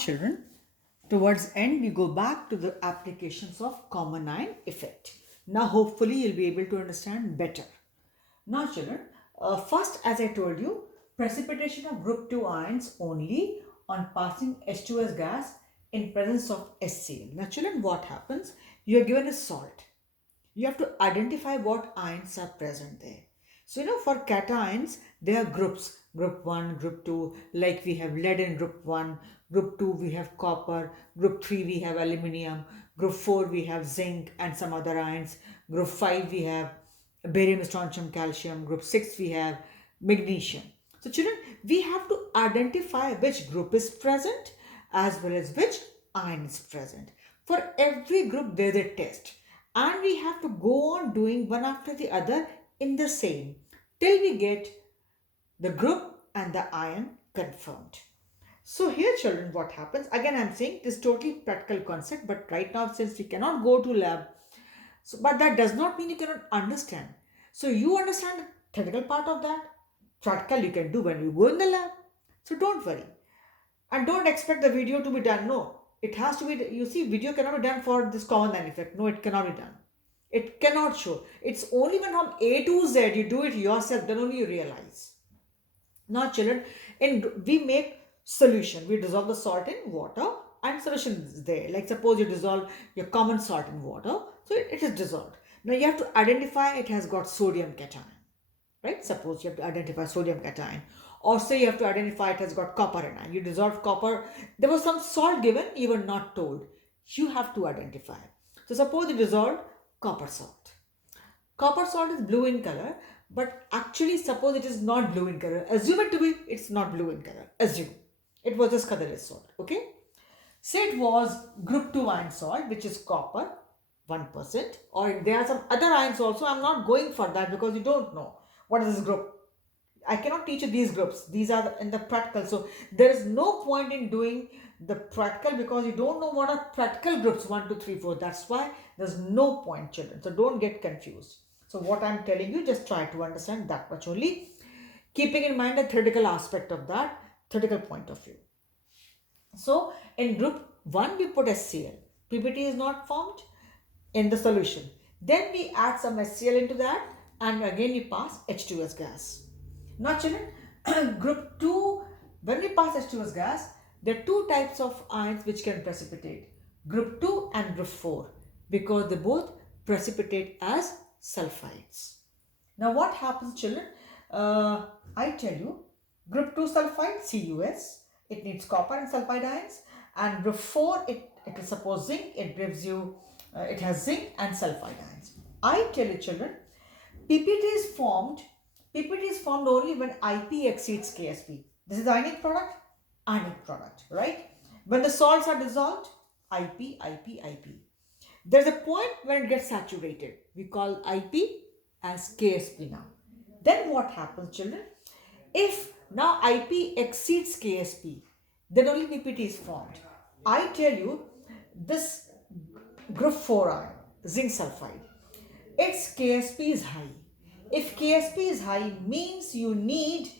children, towards end we go back to the applications of common ion effect. Now hopefully you'll be able to understand better. Now children, first as I told you, precipitation of group 2 ions only on passing H2S gas in presence of HCl. Now children, what happens? You are given a salt. You have to identify what ions are present there. So, for cations, there are groups, group 1, group 2, like we have lead in group 1, group 2 we have copper, group 3 we have aluminium, group 4 we have zinc and some other ions, group 5 we have barium, strontium, calcium, group 6 we have magnesium. So children, we have to identify which group is present as well as which ion is present. For every group there is a test and we have to go on doing one after the other in the same till we get the group and the ion confirmed. So here children, what happens, again I'm saying this totally practical concept, but right now since we cannot go to lab, but that does not mean you cannot understand. So you understand the theoretical part of that, practical you can do when you go in the lab. So don't worry and don't expect the video to be done. No, it has to be, you see, video cannot be done for this common line effect. No, it cannot be done. It cannot show. It's only when from A to Z you do it yourself, then only you realize. Now children, we make solution. We dissolve the salt in water and solution is there. Like suppose you dissolve your common salt in water, so it is dissolved. Now you have to identify it has got sodium cation, right? Suppose you have to identify sodium cation, or say you have to identify it has got copper anion. You dissolved copper, there was some salt given, you were not told. You have to identify. So suppose you dissolved copper salt. Copper salt is blue in color, but actually suppose it is not blue in color. Assume it to be, it's not blue in color. Assume. It was just colorless salt, okay? Say it was group 2 ion salt, which is copper, 1%, or there are some other ions also. I'm not going for that because you don't know what is this group. I cannot teach you these groups. These are in the practical. So there is no point in doing the practical because you don't know what are practical groups 1, 2, 3, 4. That's why there's no point, children. So don't get confused. So what I'm telling you, just try to understand that much only, keeping in mind the theoretical aspect of that, theoretical point of view. So in group 1 we put HCl. PPT is not formed in the solution. Then we add some HCl into that and again we pass H2S gas. Now children, group 2, when we pass H2S gas, there are two types of ions which can precipitate. Group 2 and group 4 because they both precipitate as sulfides. Now what happens children? I tell you, group 2 sulfide, CuS, it needs copper and sulfide ions, and group 4, it is suppose zinc, it gives you, it has zinc and sulfide ions. I tell you children, PPT is formed only when IP exceeds KSP. This is the ionic product, right? When the salts are dissolved, IP. There's a point when it gets saturated. We call IP as KSP now. Then what happens, children? If now IP exceeds KSP, then only PPT is formed. I tell you, this group 4 ion, zinc sulfide, its KSP is high. If KSP is high, means you need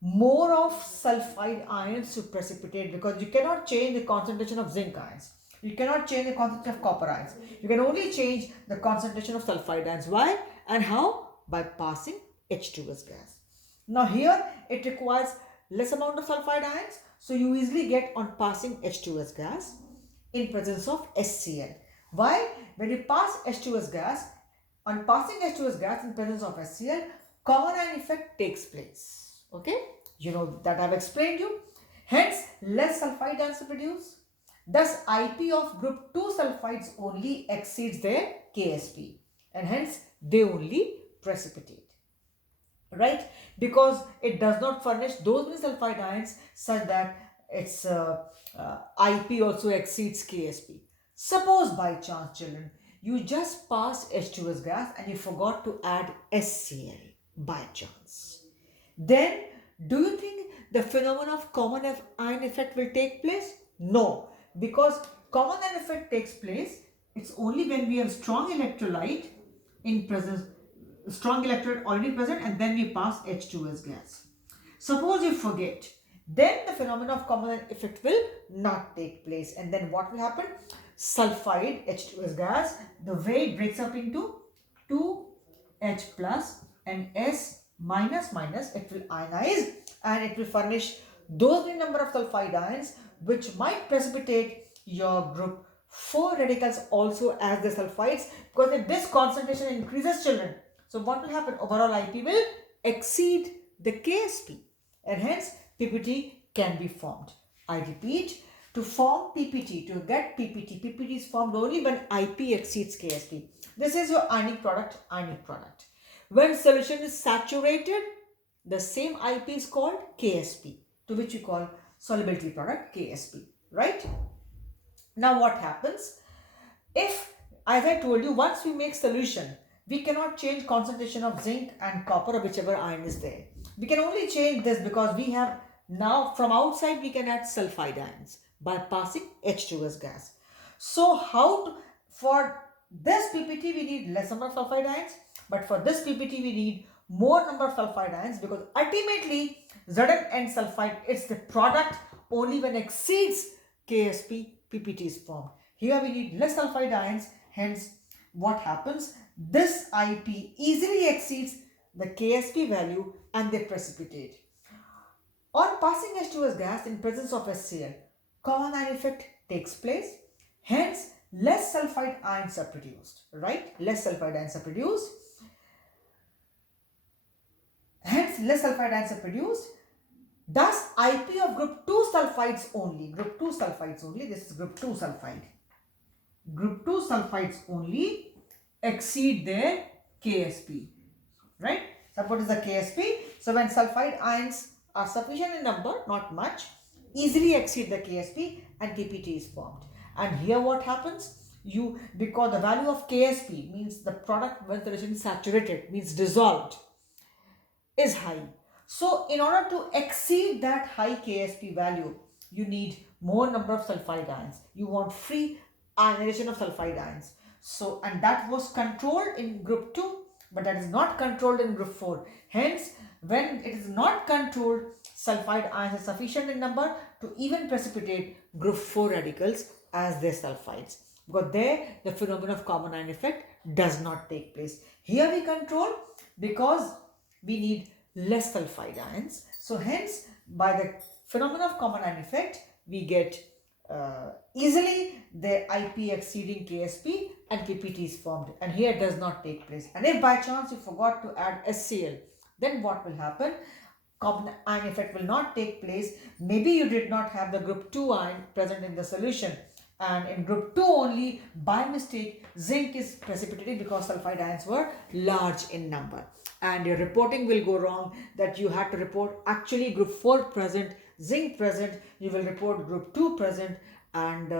more of sulfide ions to precipitate because you cannot change the concentration of zinc ions. You cannot change the concentration of copper ions. You can only change the concentration of sulfide ions. Why and how? By passing H2S gas. Now here it requires less amount of sulfide ions, so you easily get on passing H2S gas in presence of HCl. Why? When you pass H2S gas, on passing H2S gas in presence of HCl, common ion effect takes place. Okay? You know that I've explained you. Hence, less sulfide ions are produced. Thus, IP of group 2 sulfides only exceeds their KSP and hence they only precipitate. Right? Because it does not furnish those many sulfide ions such that its IP also exceeds KSP. Suppose by chance, children, you just passed H2S gas and you forgot to add HCl by chance. Then, do you think the phenomenon of common ion effect will take place? No, because common ion effect takes place, it's only when we have strong electrolyte in presence, strong electrolyte already present, and then we pass H2S gas. Suppose you forget then the phenomenon of common ion effect will not take place. And then what will happen? Sulfide H2S gas, the way it breaks up into 2H plus and S minus minus, it will ionize and it will furnish those number of sulfide ions which might precipitate your group 4 radicals also as the sulfides, because if this concentration increases, children, so what will happen? Overall IP will exceed the KSP and hence PPT can be formed. I repeat, to form PPT, to get PPT, PPT is formed only when IP exceeds KSP. This is your ionic product, ionic product. When solution is saturated, the same IP is called KSP, to which you call solubility product KSP, right? Now what happens? If, as I told you, once we make solution, we cannot change concentration of zinc and copper or whichever ion is there. We can only change this because we have now from outside we can add sulfide ions by passing H2S gas. So for this PPT we need less number of sulfide ions, but for this PPT we need more number of sulfide ions, because ultimately Zn sulfide, it's the product only when exceeds KSP, PPT is formed. Here we need less sulfide ions, hence what happens? This IP easily exceeds the KSP value and they precipitate. On passing H2S gas in presence of HCl, common ion effect takes place, hence less sulfide ions are produced, right? Less sulfide ions are produced. Hence less sulfide ions are produced. Thus IP of group 2 sulfides only, this is group 2 sulfide. Group 2 sulfides only exceed their KSP, right? Suppose the KSP. So when sulfide ions are sufficient in number, not much, easily exceed the KSP and PPT is formed. And here what happens? Because the value of KSP means the product when the solution is saturated, means dissolved, is high. So in order to exceed that high KSP value, you need more number of sulfide ions. You want free ionization of sulfide ions. So, and that was controlled in group 2, but that is not controlled in group 4. Hence, when it is not controlled, sulfide ions are sufficient in number to even precipitate group 4 radicals as their sulfides. Because there, the phenomenon of common ion effect does not take place. Here we control because we need less sulfide ions. So hence, by the phenomenon of common ion effect, we get easily the IP exceeding KSP and PPT is formed, and here it does not take place. And if by chance you forgot to add HCl, then what will happen? Common ion effect will not take place. Maybe you did not have the group 2 ion present in the solution, and in group 2 only by mistake zinc is precipitated because sulfide ions were large in number, and your reporting will go wrong, that you had to report actually group 4 present, zinc present. You will report group 2 present and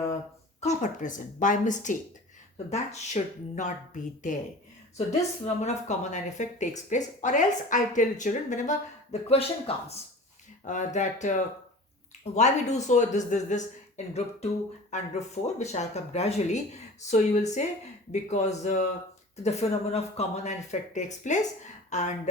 copper present by mistake. So that should not be there. So this phenomenon of common ion effect takes place, or else I tell you children, whenever the question comes that why we do so this in group 2 and group 4, which I'll come gradually. So you will say because the phenomenon of common ion effect takes place, and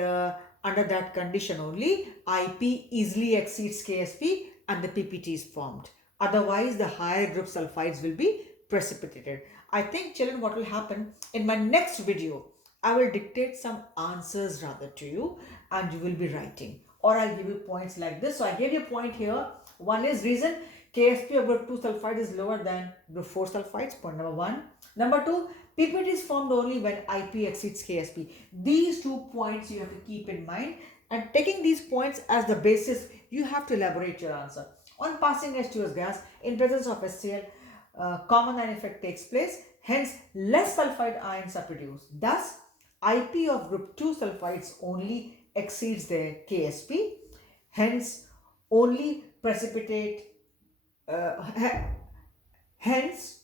under that condition only IP easily exceeds KSP and the PPT is formed. Otherwise the higher group sulfides will be precipitated. I think children, what will happen in my next video, I will dictate some answers rather to you and you will be writing, or I'll give you points like this. So I gave you a point here. One is reason KSP of group 2 sulfide is lower than group 4 sulfides, point number 1. Number 2, PPT is formed only when IP exceeds KSP. These 2 points you have to keep in mind, and taking these points as the basis, you have to elaborate your answer. On passing H2S gas in presence of HCl, common ion effect takes place, hence less sulfide ions are produced. Thus, IP of group 2 sulfides only exceeds their KSP, hence only precipitate, hence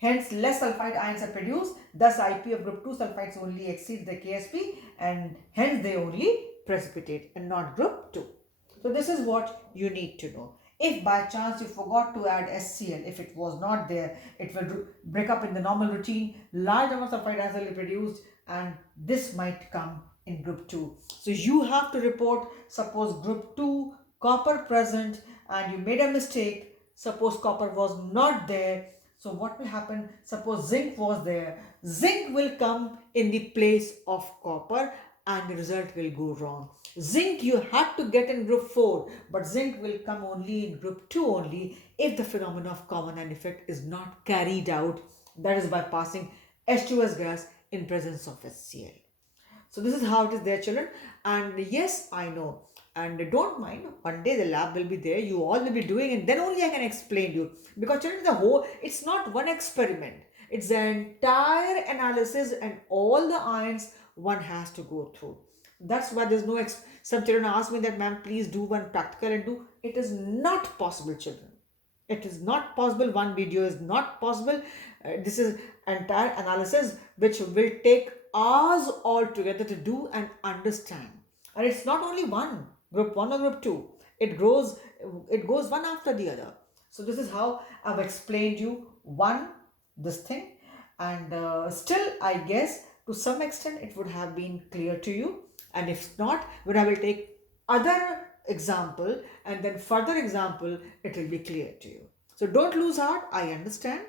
less sulfide ions are produced. Thus, IP of group 2 sulfides only exceeds the KSP and hence they only precipitate and not group 2. So this is what you need to know. If by chance you forgot to add HCl, if it was not there, it will break up in the normal routine. Large number of sulfide ions will be produced and this might come in group 2. So you have to report, suppose group 2 copper present and you made a mistake, suppose copper was not there, so what will happen? Suppose zinc was there, zinc will come in the place of copper and the result will go wrong. Zinc you had to get in group 4, but zinc will come only in group 2 only if the phenomenon of common ion effect is not carried out, that is by passing H2S gas in presence of HCl. So this is how it is there, children. And yes, I know. And don't mind, one day the lab will be there, you all will be doing, and then only I can explain you. Because children, the whole, it's not one experiment. It's the entire analysis and all the ions one has to go through. That's why there's no, some children ask me that, ma'am, please do one practical and do. It is not possible, children. It is not possible. One video is not possible. This is entire analysis which will take hours altogether to do and understand. And it's not only one, group 1 or group 2. It goes one after the other. So this is how I've explained you this thing. And still, I guess to some extent it would have been clear to you. And if not, when I will take other example and then further example, it will be clear to you. So don't lose heart. I understand.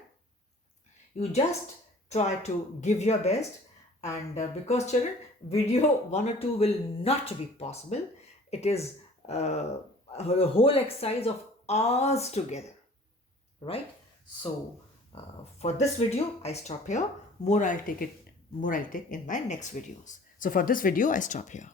You just try to give your best, and because children, video 1 or 2 will not be possible. It is a whole exercise of hours together, right? So for this video I stop here. More I'll take in my next videos. So for this video I stop here.